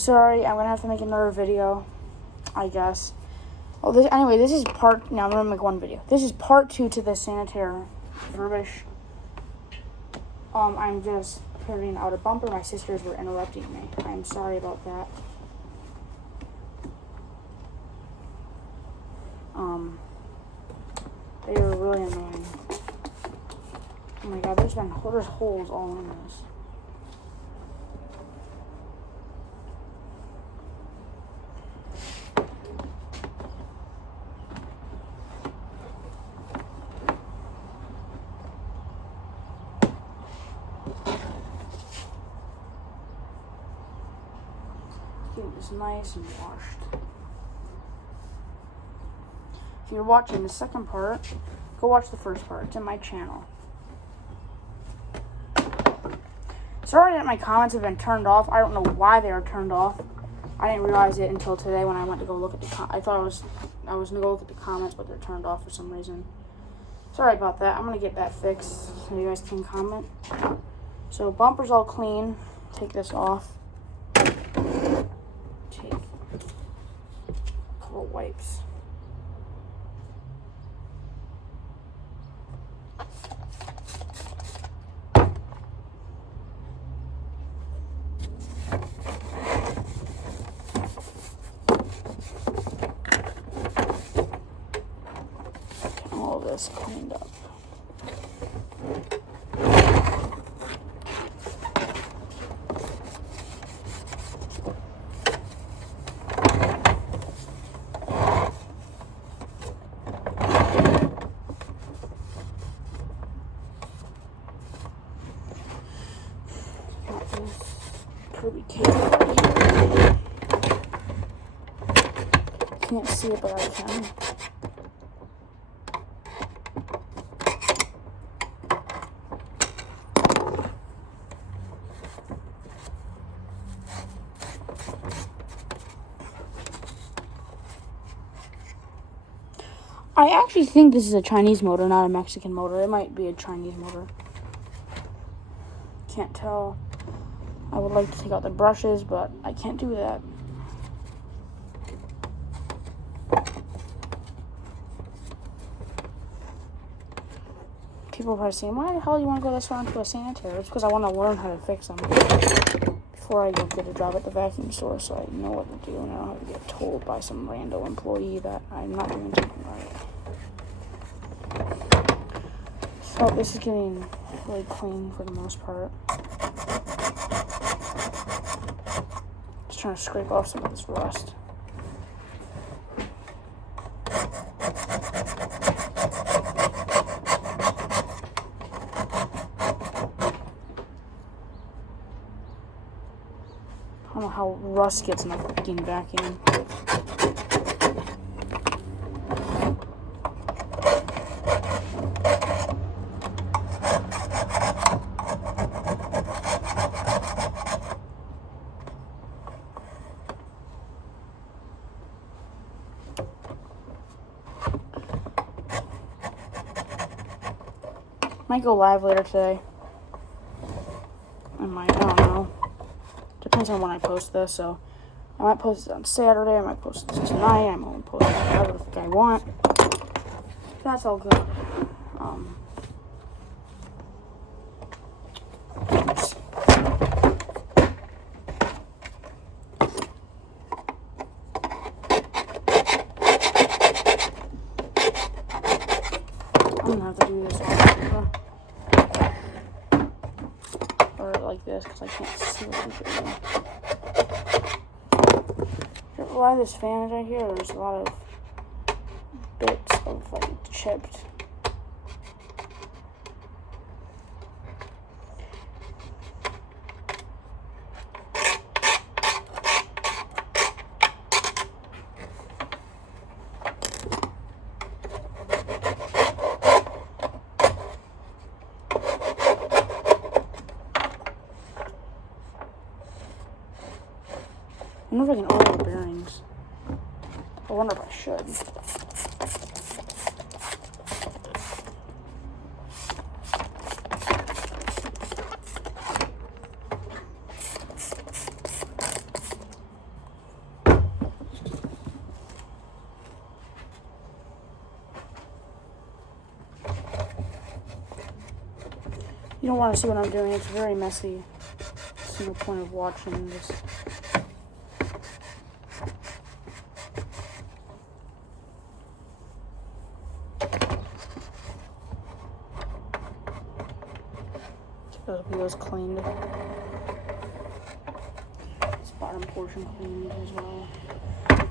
Sorry, I'm gonna have to make another video, I guess. Oh, anyway, this is part. Now I'm gonna make one video. This is part 2 to the Sanatare verbish. I'm just putting out a bumper. My sisters were interrupting me. I'm sorry about that. They were really annoying. Oh my god, there's holes all in this. Keep this nice and washed. If you're watching the second part, go watch the first part. It's in my channel. Sorry that my comments have been turned off. I don't know why they are turned off. I didn't realize it until today when I went to go look at the I thought I was gonna go look at the comments, but they're turned off for some reason. Sorry about that. I'm gonna get that fixed so you guys can comment. So bumper's all clean. Take this off. Take a couple wipes. This cleaned up. Got this Kirby cake right here. Can't see it, but I can. I actually think this is a Chinese motor, not a Mexican motor. It might be a Chinese motor. Can't tell. I would like to take out the brushes, but I can't do that. People are probably saying, why the hell do you want to go this far into a sanitary? It's because I want to learn how to fix them before I go get a job at the vacuum store, so I know what to do and I don't have to get told by some rando employee that I'm not doing something right. So this is getting really clean for the most part. Just trying to scrape off some of this rust. I don't know how rust gets in the freaking vacuum. Might go live later today. I don't know. Depends on when I post this, so I might post it on Saturday, I might post this tonight, I might post it whatever the fuck I want. That's all good. Oops. I'm gonna have to do this all or like this because I can't see what I'm doing. A lot of this fan is right here. There's a lot of bits of like chipped. I wonder if I can oil the bearings. I wonder if I should. don't want to see what I'm doing. It's very messy. There's no point of watching this. It was cleaned. This bottom portion cleaned as well.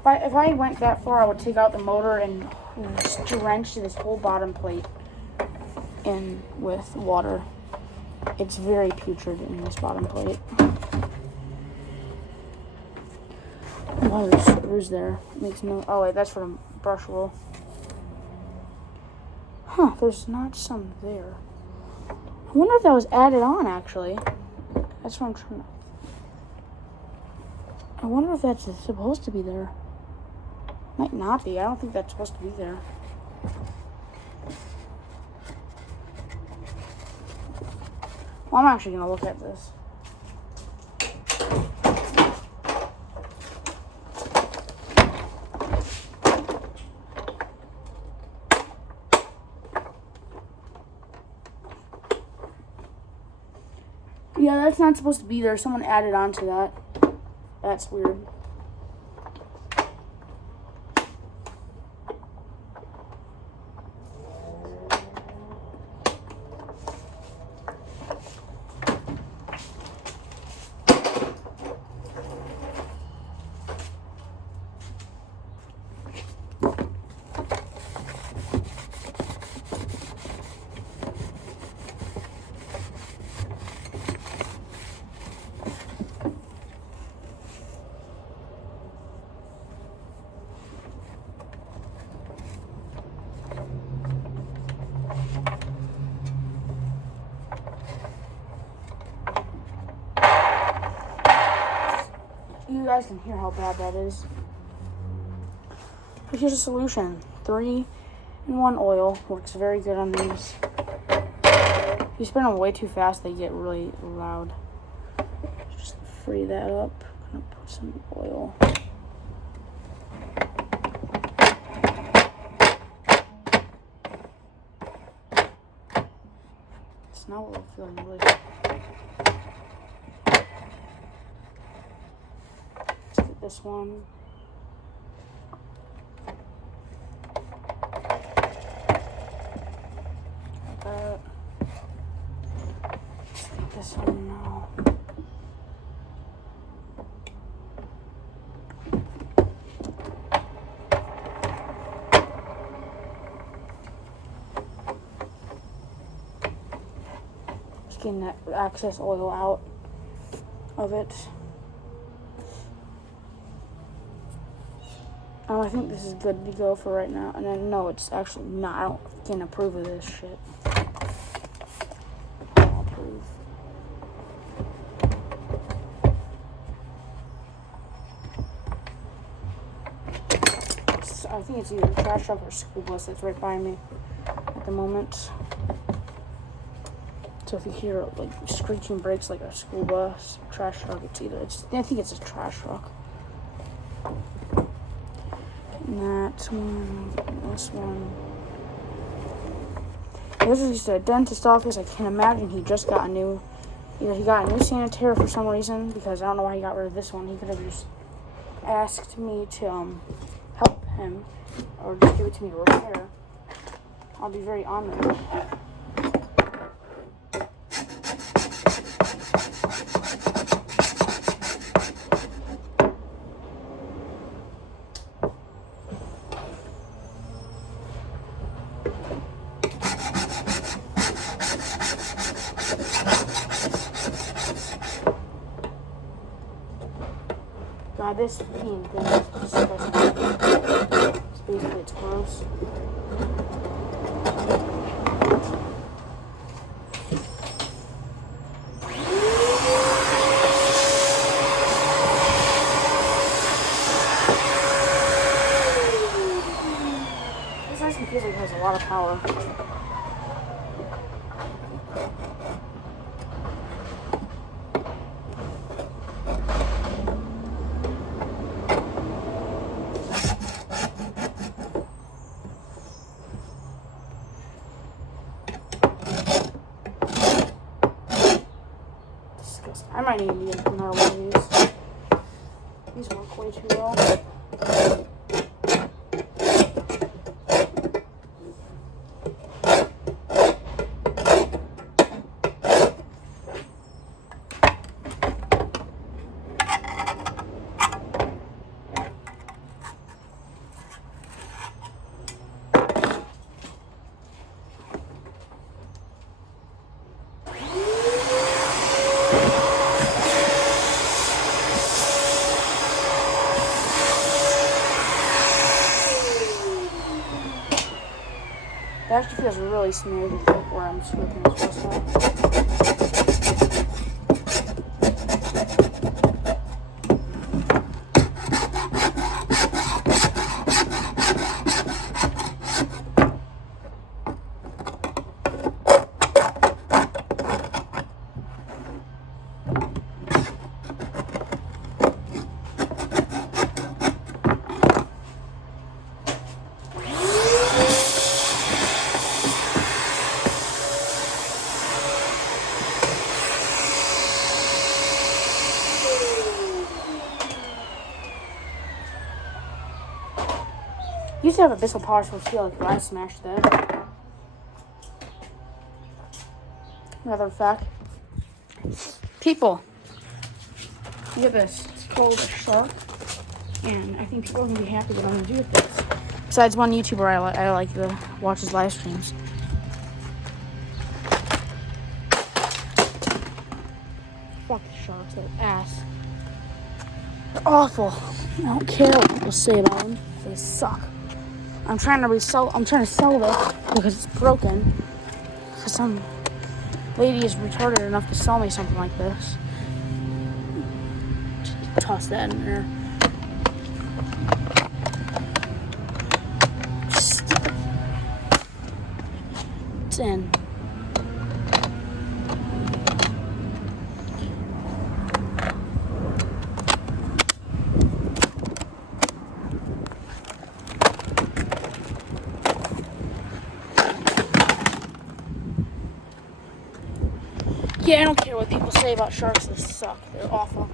If I went that far, I would take out the motor and drench this whole bottom plate in with water. It's very putrid in this bottom plate. Why are there screws there? It makes no. Oh wait, that's for the brush roll. Huh? There's not some there. I wonder if that was added on, actually. That's what I'm trying to... I wonder if that's supposed to be there. Might not be. I don't think that's supposed to be there. Well, I'm actually going to look at this. Yeah, that's not supposed to be there. Someone added on to that. That's weird. You guys can hear how bad that is. But here's a solution. 3-in-1 oil works very good on these. If you spin them way too fast, they get really loud. Just free that up. I'm gonna put some oil. It's not what we're feeling really. This one. Like that. Let's take this one now. Just getting that excess oil out of it. I think this is good to go for right now. And then, no, it's actually not. I can't approve of this shit. I'll approve. I think it's either a trash truck or a school bus that's right by me at the moment. So if you hear like screeching brakes like a school bus, trash truck, I think it's a trash truck. That one, this one. This is just a dentist office. I can imagine he just got either he got a new Sanatare for some reason, because I don't know why he got rid of this one. He could have just asked me to help him, or just give it to me to repair. I'll be very honored. God, this peeing thing is disgusting. It's gross. This actually feels like it has a lot of power. need to get another one of these. These work way too well. It actually feels really smooth where I'm smoking this first time. Used to have a Bissell Power Source feel like I smashed that. Another fact. People, look at this. It's called a shark, and I think people are gonna be happy that I'm gonna do with this. Besides one YouTuber I like to watch his live streams. Fuck the sharks, they're ass. They're awful. I don't care what people say about them. They suck. I'm trying to sell this because it's broken. Because some lady is retarded enough to sell me something like this. Just toss that in there. It's in. Yeah, I don't care what people say about sharks. They suck. They're awful.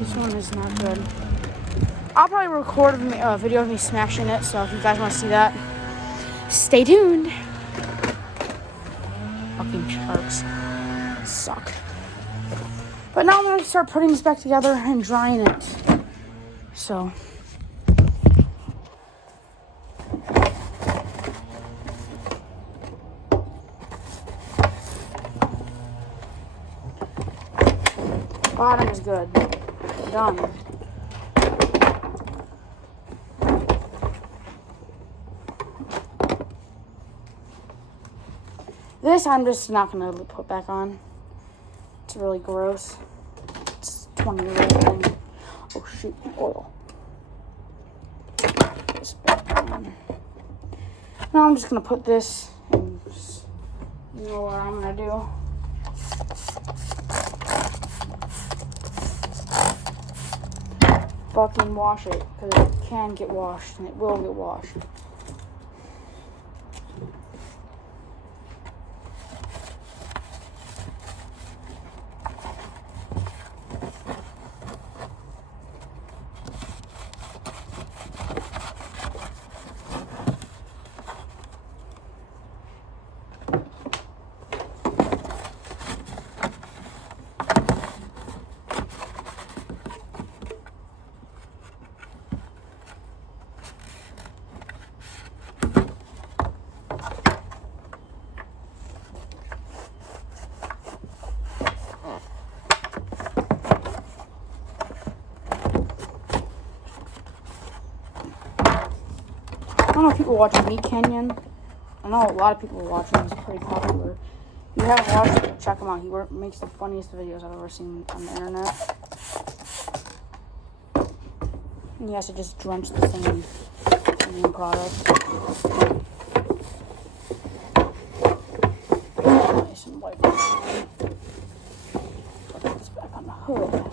This one is not good. I'll probably record a video of me smashing it, so if you guys want to see that, stay tuned. Fucking sharks. Suck. But now I'm going to start putting this back together and drying it. So... bottom is good. Done. This I'm just not going to put back on. It's really gross. It's 20-year-old thing. Oh shoot, oil. This back on. Now I'm just going to put this and just, you know what I'm going to do. Fucking wash it, because it can get washed, and it will get washed. I don't know if people watch Meat Canyon. I know a lot of people are watching. He's pretty popular. If you haven't watched it, check him out. He makes the funniest videos I've ever seen on the internet. And he has to just drench the thing in the product. Nice and wipe it down. Put this back on the hood.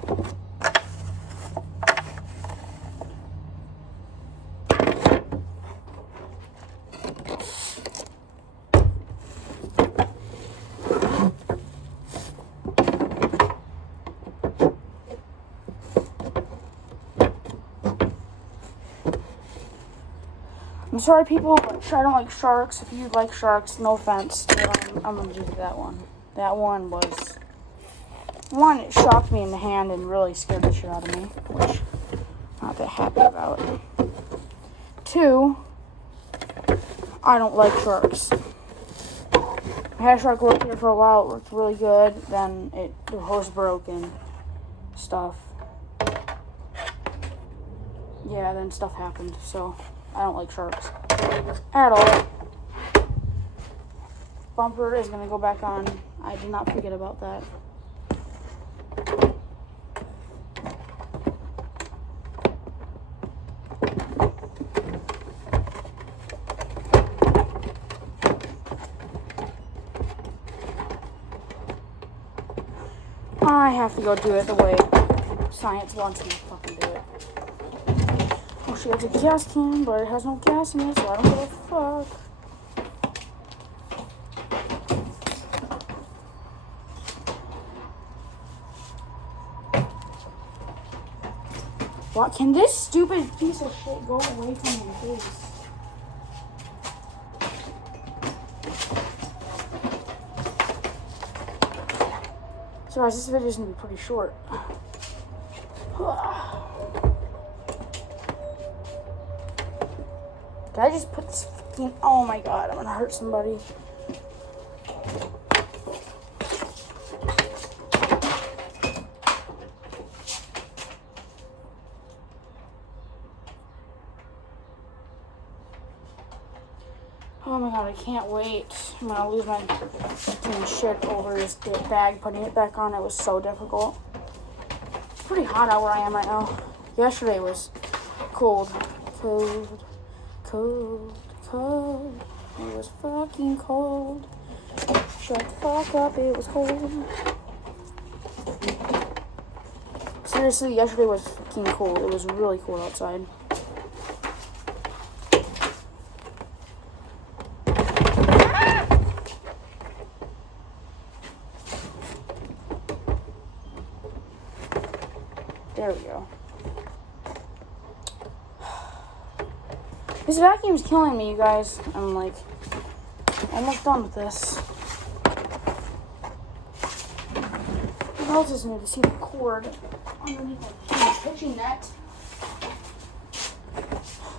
I'm sorry, people, but I don't like sharks. If you like sharks, no offense. I'm gonna do that one. That one was... One, it shocked me in the hand and really scared the shit out of me, which I'm not that happy about. Two, I don't like sharks. I had a shark work here for a while. It worked really good. Then the hose broke and stuff. Yeah, then stuff happened. So I don't like sharks at all. Bumper is gonna go back on. I did not forget about that. I have to go do it the way science wants me to fucking do it. Oh, she has a gas can, but it has no gas in it, so I don't give a fuck. What? Can this stupid piece of shit go away from my face? So guys, this video is going to be pretty short. Did I just put this fucking... Oh my god, I'm going to hurt somebody. Oh my god, I can't wait. I'm going to lose my fucking shit over this bag, putting it back on. It was so difficult. It's pretty hot out where I am right now. Yesterday was cold. Cold. Cold. Cold. It was fucking cold. Shut the fuck up, it was cold. Seriously, yesterday was fucking cold. It was really cold outside. There we go. This vacuum's killing me, you guys. I'm like almost done with this. What else is new to see the cord underneath my pitching net?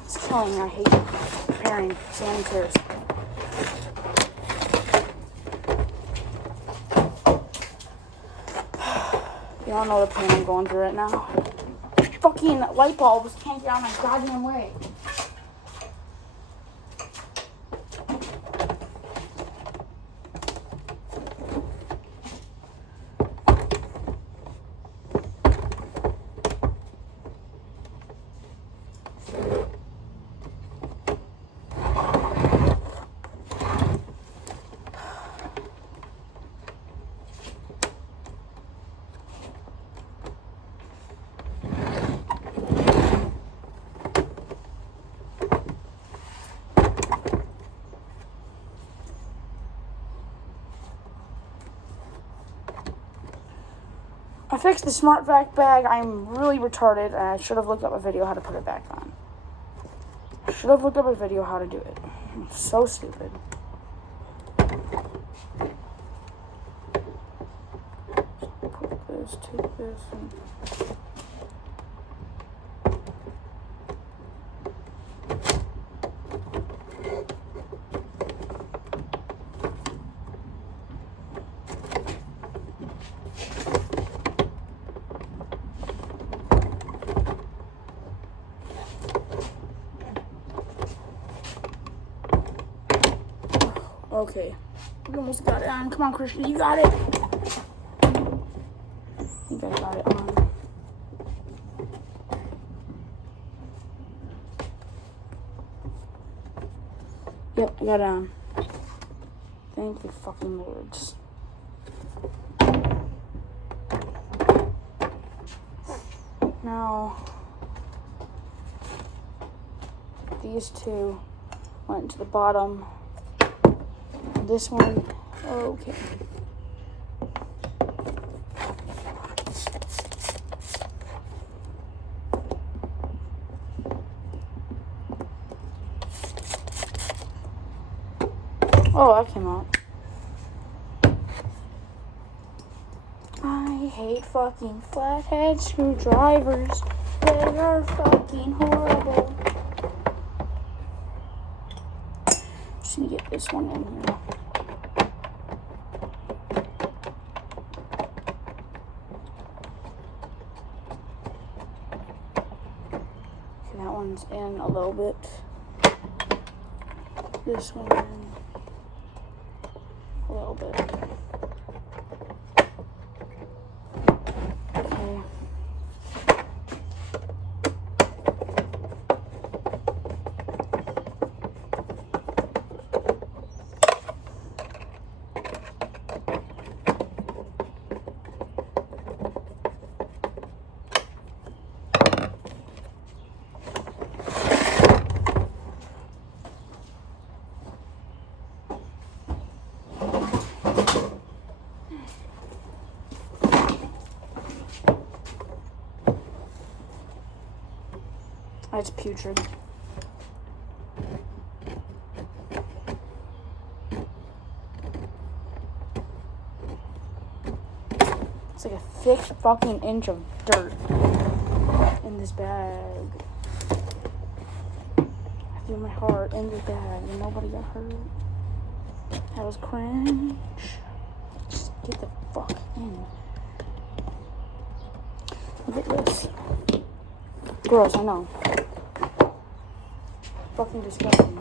It's killing me. I hate preparing sanitaries. You don't know the pain I'm going through right now. Fucking light bulbs can't get out of my goddamn way. I fixed the smart vac bag. I'm really retarded, and I should have looked up a video how to put it back on. I should have looked up a video how to do it. I'm so stupid. Put this, take this, and... Okay, we almost got it on. Come on, Christian, you got it. I think I got it on. Yep, I got it on. Thank you fucking lords. Now, these two went to the bottom. This one, okay. Oh, that came out. I hate fucking flathead screwdrivers. They are fucking horrible. Just gonna get this one in here. Okay, that one's in a little bit. This one in a little bit. Okay. It's putrid. It's like a thick fucking inch of dirt in this bag. I threw my heart in this bag and nobody got hurt. That was cringe. Just get the fuck in. Look at this. Gross, I know. Fucking disgusting.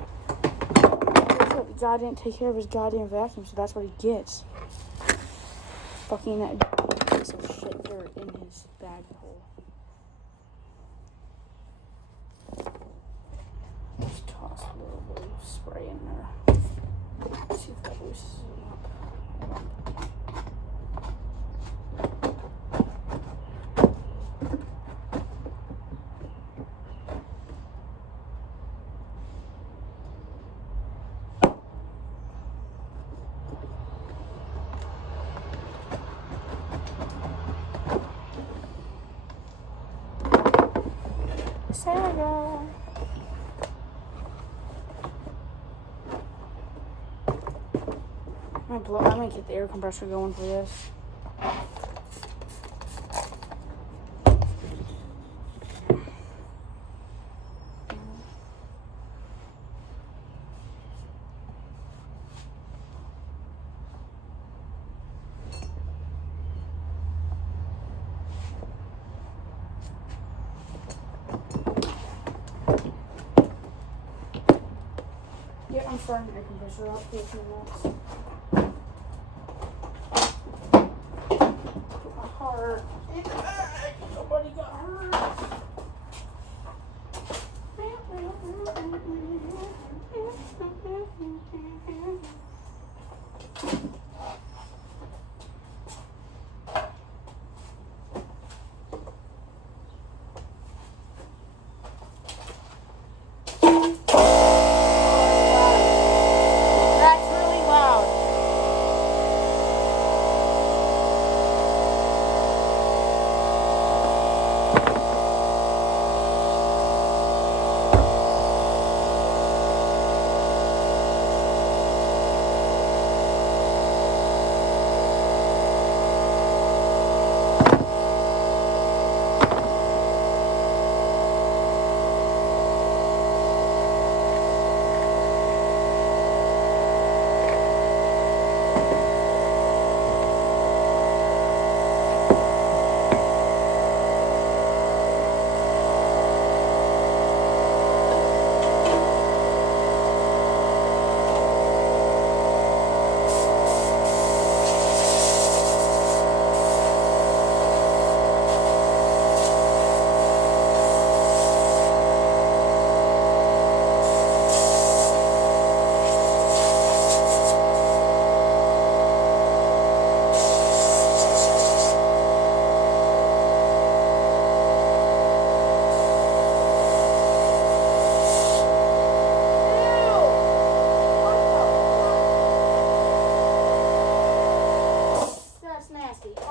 The guy didn't take care of his goddamn vacuum, so that's what he gets. Fucking that piece of shit dirt in his bag hole. Just toss a little bit of spray in there. See if that loosens it up. Sarah. I'm gonna get the air compressor going for this. Yeah, I'm starting the air compressor up for a few minutes. Put my heart in the bag. Nobody got hurt.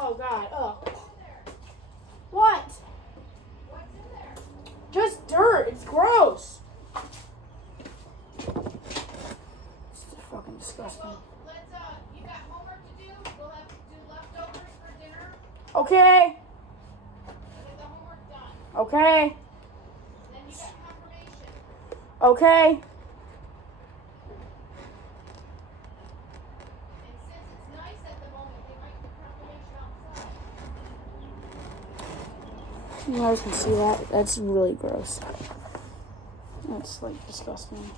Oh God, ugh. What? What's in there? Just dirt. It's gross. It's fucking disgusting. Okay. Okay. Okay. You guys can see that. That's really gross. That's like disgusting.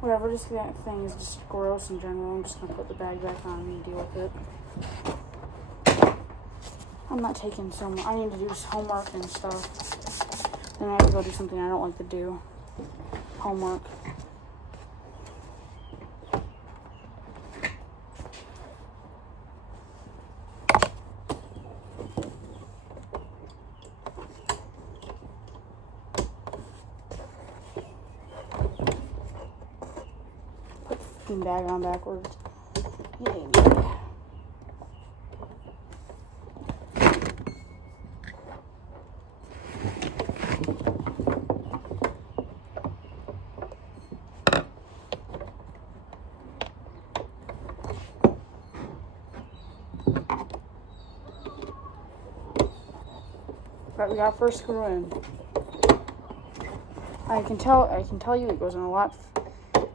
Whatever, just that thing is just gross in general. I'm just gonna put the bag back on and deal with it. I'm not taking so much. I need to do homework and stuff. Then I have to go do something I don't like to do. Homework. Put the bag on backwards. Yeah. Right, we got first screw in. I can tell you it goes in a lot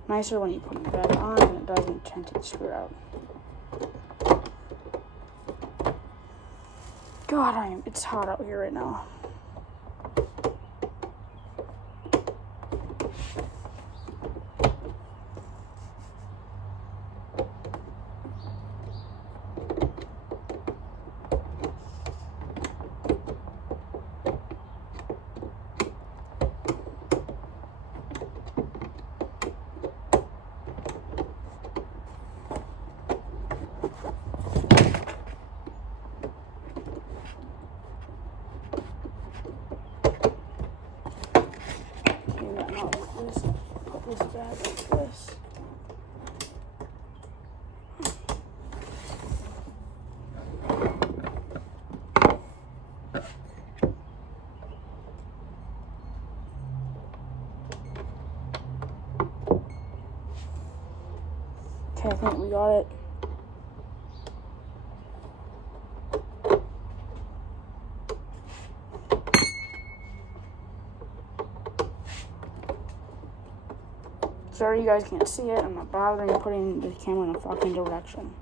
nicer when you put the bag on than it does when you try to take the screw out. God, it's hot out here right now. Put this bag like this. Okay, I think we got it. Sorry you guys can't see it. I'm not bothering putting the camera in a fucking direction.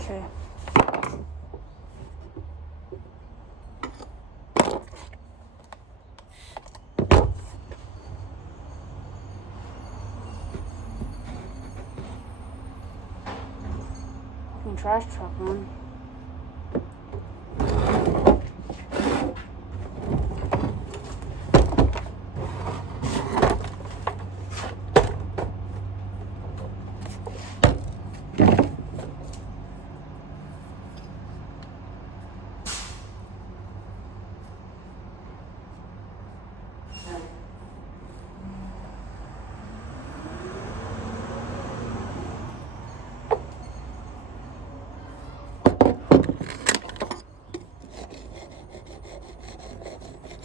Okay. Fucking trash truck, man.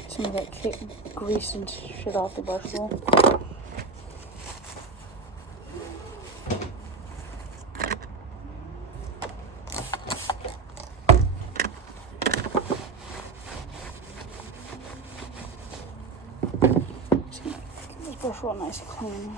Some of that grease and shit off the brush roll. Just gonna get this brush roll nice and clean.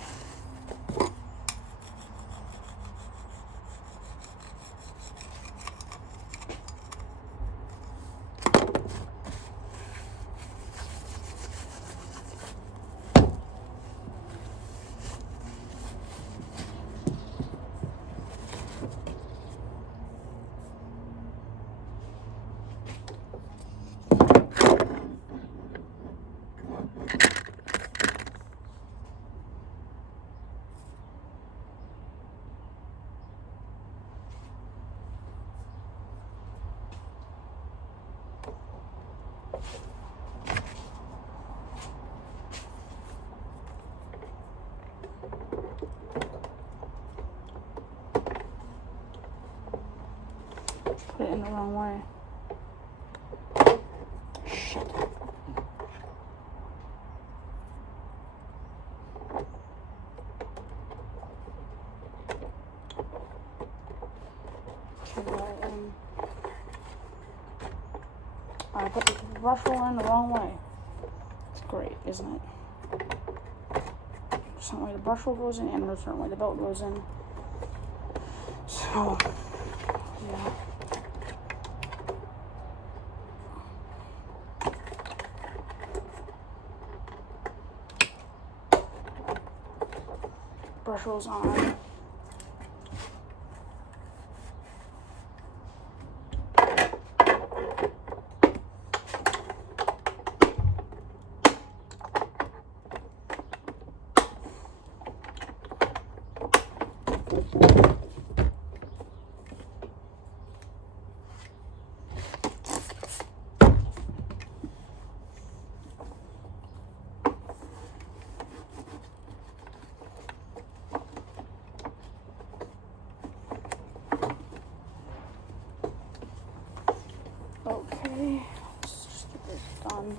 it in the wrong way. Shit. I put the brush roll in the wrong way. It's great, isn't it? There's a certain way the brush roll goes in, and there's a certain way the belt goes in. So, yeah. Brush rolls on. Okay, let's just get this done.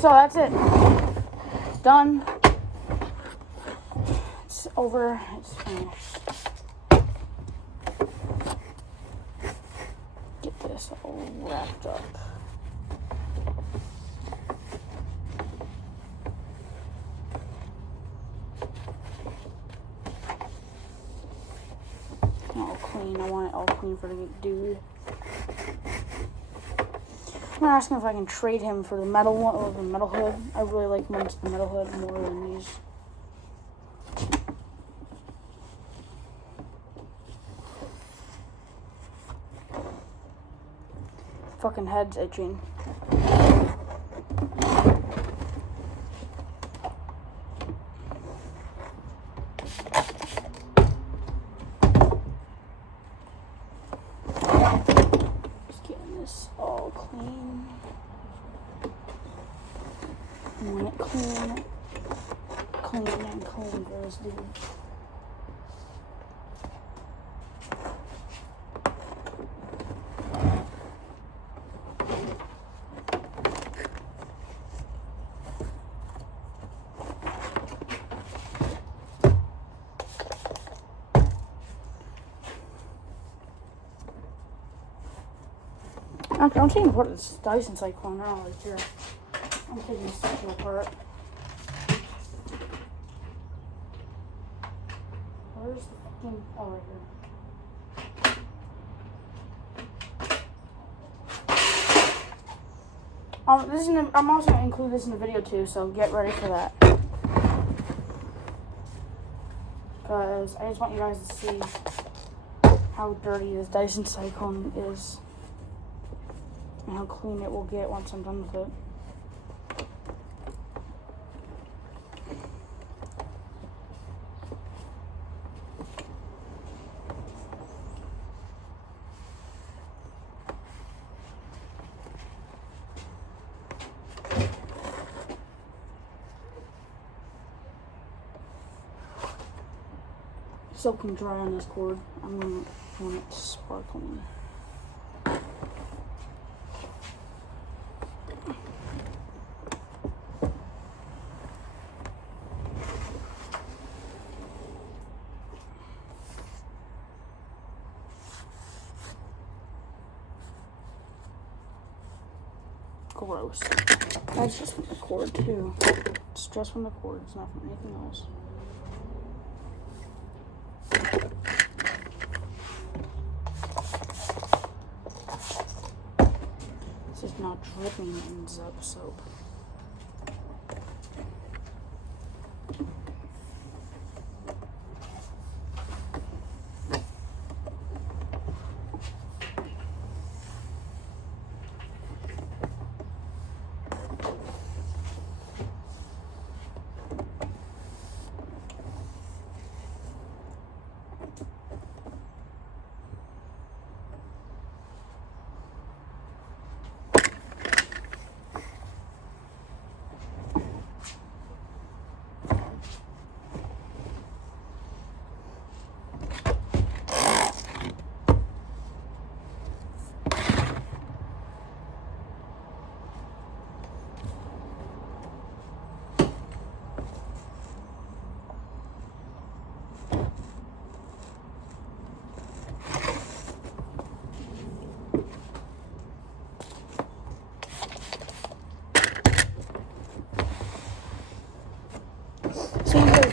So that's it. Done. It's over. It's finished. Get this all wrapped up. All clean. I want it all clean for the dude. I'm gonna ask him if I can trade him for the metal one or the metal hood. I really like the metal hood more than these. Fucking head's itching. Just getting this all clean. And when it clean goes, dude. I'm taking apart this Dyson Cyclone now right here. I'm taking this section apart. Where's the fucking... Oh, right here. I'm also going to include this in the video too, so get ready for that. Because I just want you guys to see how dirty this Dyson Cyclone is. And how clean it will get once I'm done with it. Soaking dry on this cord. I'm going to want it sparkling. Gross. That's just from the cord too. It's just from the cord. It's not from anything else. ripping ends up soap.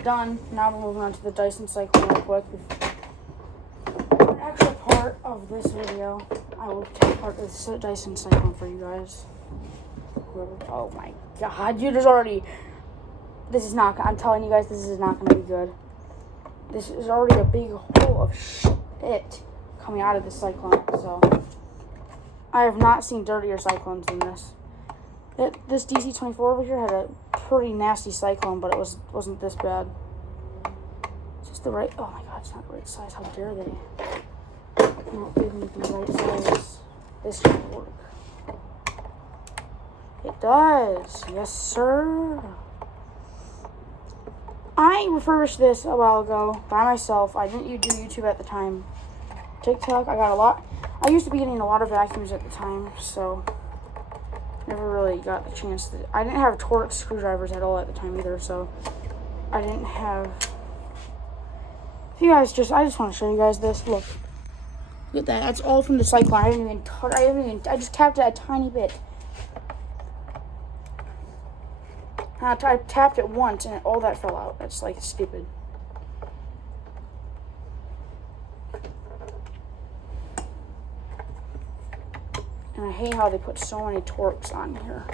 Done. Now we're moving on to the Dyson cycle real quick. For an extra part of this video, I will take part of the Dyson cycle for you guys. Oh my god, you just already... This is not... I'm telling you guys, this is not going to be good. This is already a big hole of shit coming out of this cyclone, so... I have not seen dirtier cyclones than this. This DC-24 over here had a pretty nasty cyclone, but it wasn't this bad. Is this the right... Oh my god, it's not the right size. How dare they? Not giving me the right size. This should work. It does. Yes, sir. I refurbished this a while ago by myself. I didn't do YouTube at the time. TikTok, I got a lot. I used to be getting a lot of vacuums at the time, so... Never really got the chance to... I didn't have Torx screwdrivers at all at the time either, so... I didn't have... If you guys just... I just want to show you guys this. Look. Look at that. That's all from the cyclone. I didn't even touch... I just tapped it a tiny bit. I tapped it once, and all that fell out. That's, like, stupid. And I hate how they put so many Torx on here.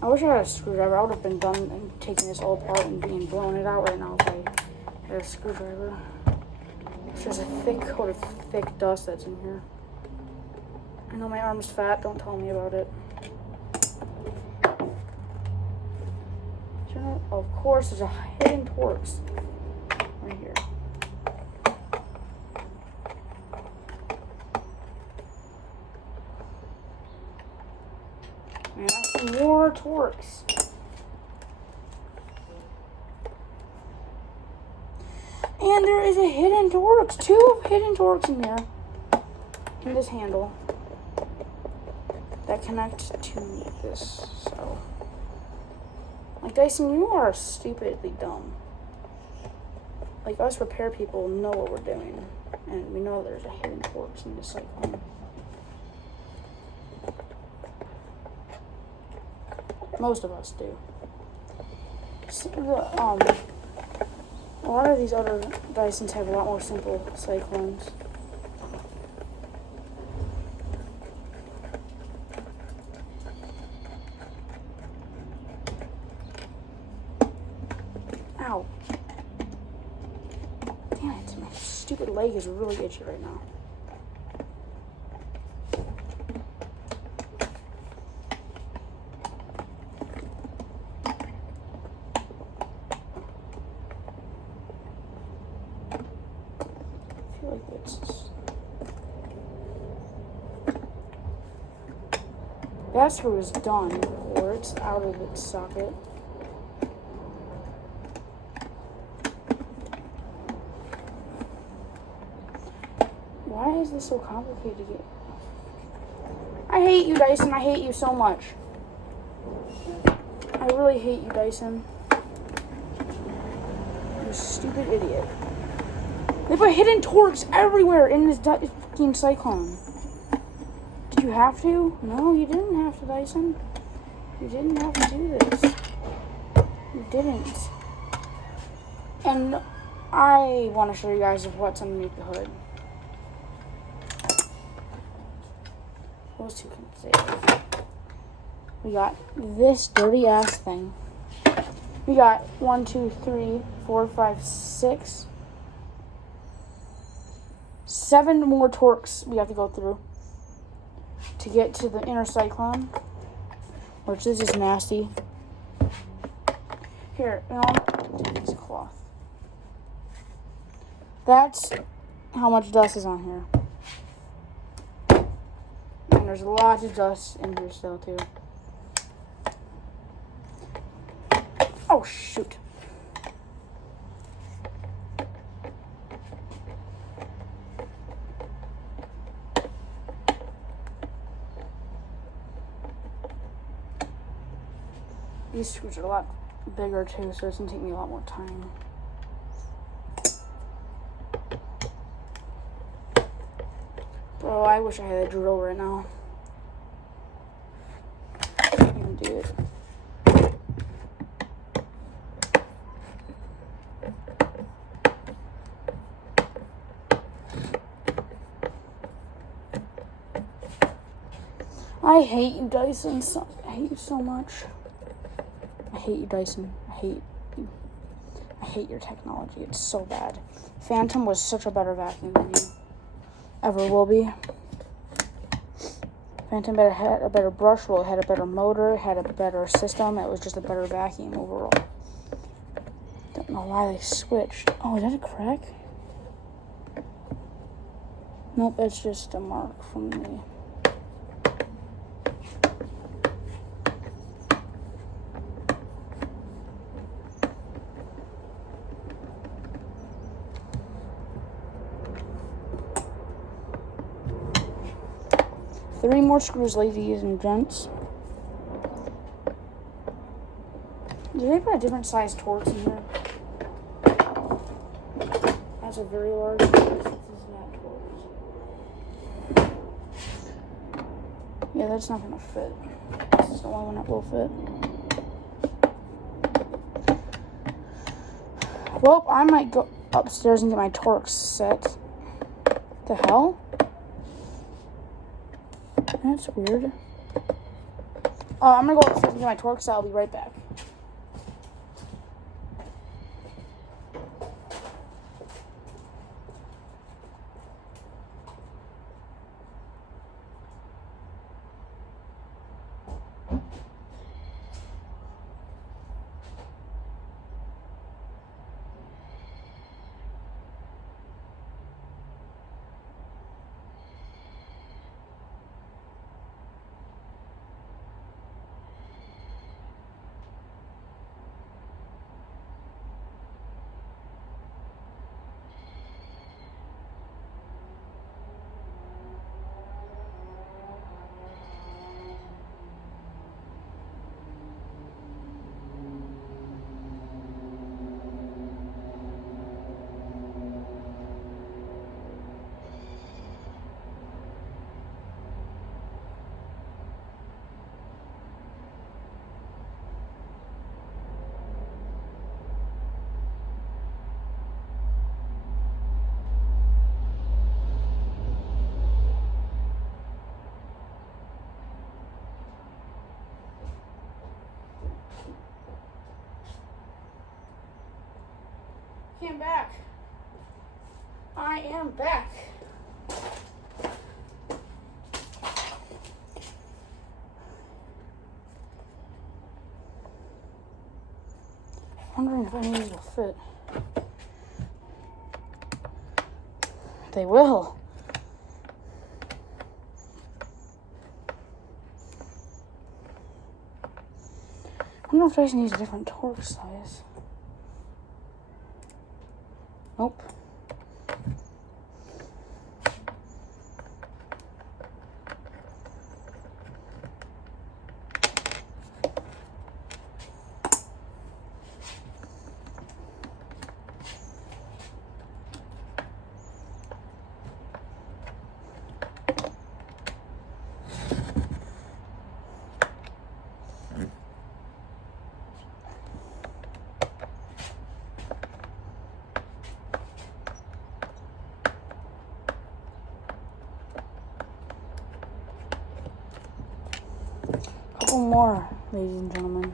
I wish I had a screwdriver. I would have been done and taking this all apart and blowing it out right now if I had a screwdriver. It's just a thick coat of thick dust that's in here. I know my arm's fat. Don't tell me about it. Of course, there's a hidden Torx right here. And I see more Torx. And there is a hidden Torx. 2 hidden Torx in here. In this handle. That connect to this. So. Like, Dyson, you are stupidly dumb. Like, us repair people know what we're doing. And we know there's a hidden Torx in this cyclone. Most of us do. So, a lot of these other Dysons have a lot more simple cyclones. Ow. Damn it, my stupid leg is really itchy right now. That screw is done, or it's out of its socket. Why is this so complicated to get? I hate you, Dyson. I hate you so much. I really hate you, Dyson. You stupid idiot. They put hidden Torx everywhere in this fucking cyclone. Did you have to? No, you didn't have to, Dyson. You didn't have to do this. You didn't. And I want to show you guys what's underneath the hood. Those two can save. We got this dirty ass thing. We got 1, 2, 3, 4, 5, 6, 7 more torques we have to go through to get to the inner cyclone, which is just nasty. Here, you know, take this cloth. That's how much dust is on here. And there's lots of dust in here still, too. Oh, shoot. These screws are a lot bigger, too, so it's going to take me a lot more time. Bro, I wish I had a drill right now. I can't even do it. I hate you, Dyson. I hate you so much. I hate you, Dyson. I hate you. I hate your technology. It's so bad. Phantom was such a better vacuum than you ever will be. Phantom had a better brush roll, it had a better motor, it had a better system. It was just a better vacuum overall. Don't know why they switched. Oh, is that a crack? Nope, it's just a mark from me. Three more screws, ladies and gents. Do they put a different size torques in here? That's a very large torque. This is not torques. Yeah, that's not gonna fit. This is the only one that will fit. Well, I might go upstairs and get my torques set. The hell? That's weird. I'm gonna go upstairs and get my torque set. I'll be right back. Okay, I'm back. I am back. Wondering if any of these will fit. They will. I wonder if Dyson needs a different torque size. Nope. couple more, ladies and gentlemen.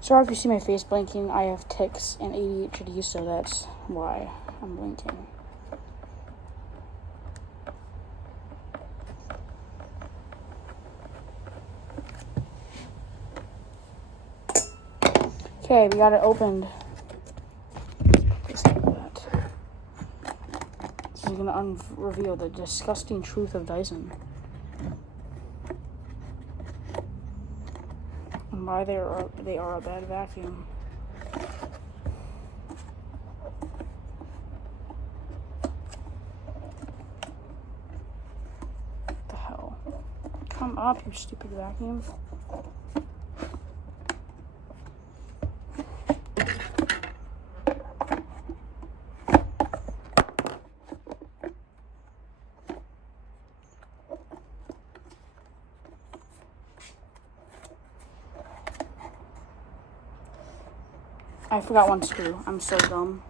Sorry if you see my face blinking. I have tics and ADHD, so that's why I'm blinking. Okay, we got it opened. Just like that. This is gonna reveal the disgusting truth of Dyson. And why they are a bad vacuum. What the hell? Come up, you stupid vacuum. I forgot one screw. I'm so dumb.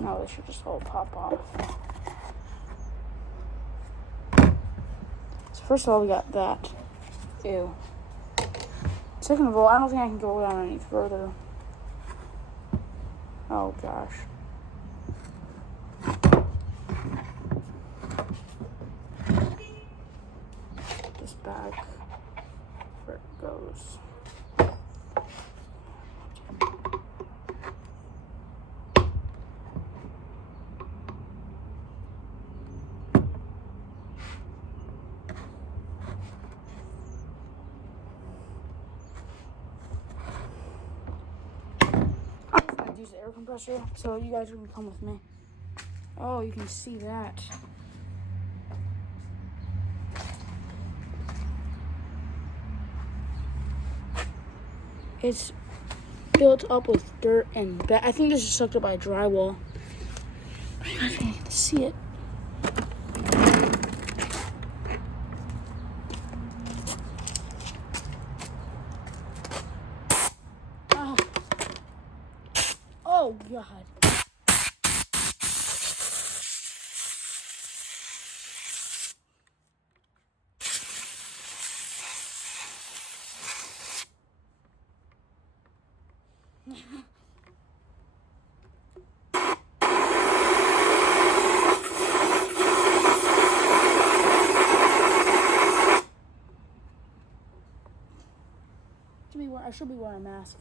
No, this should just all pop off. So first of all, we got that. Ew. Second of all, I don't think I can go down any further. Oh gosh. This back where it goes. Use the air compressor, so you guys can come with me. Oh, you can see that. It's built up with dirt and I think this is sucked up by drywall. I can't see it. Oh God. I should be wearing a mask.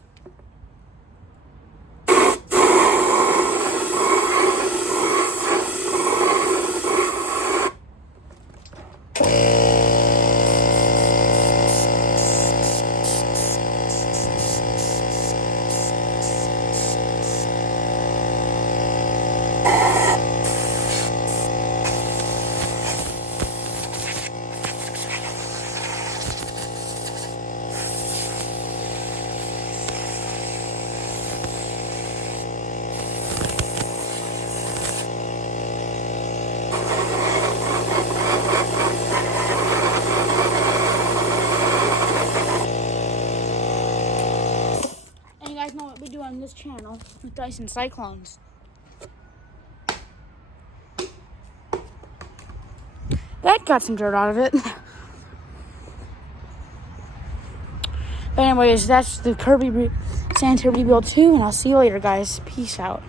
You guys know what we do on this channel with Dyson Cyclones. That got some dirt out of it. But anyways, that's the Kirby Sanitare Rebuild 2, and I'll see you later, guys. Peace out.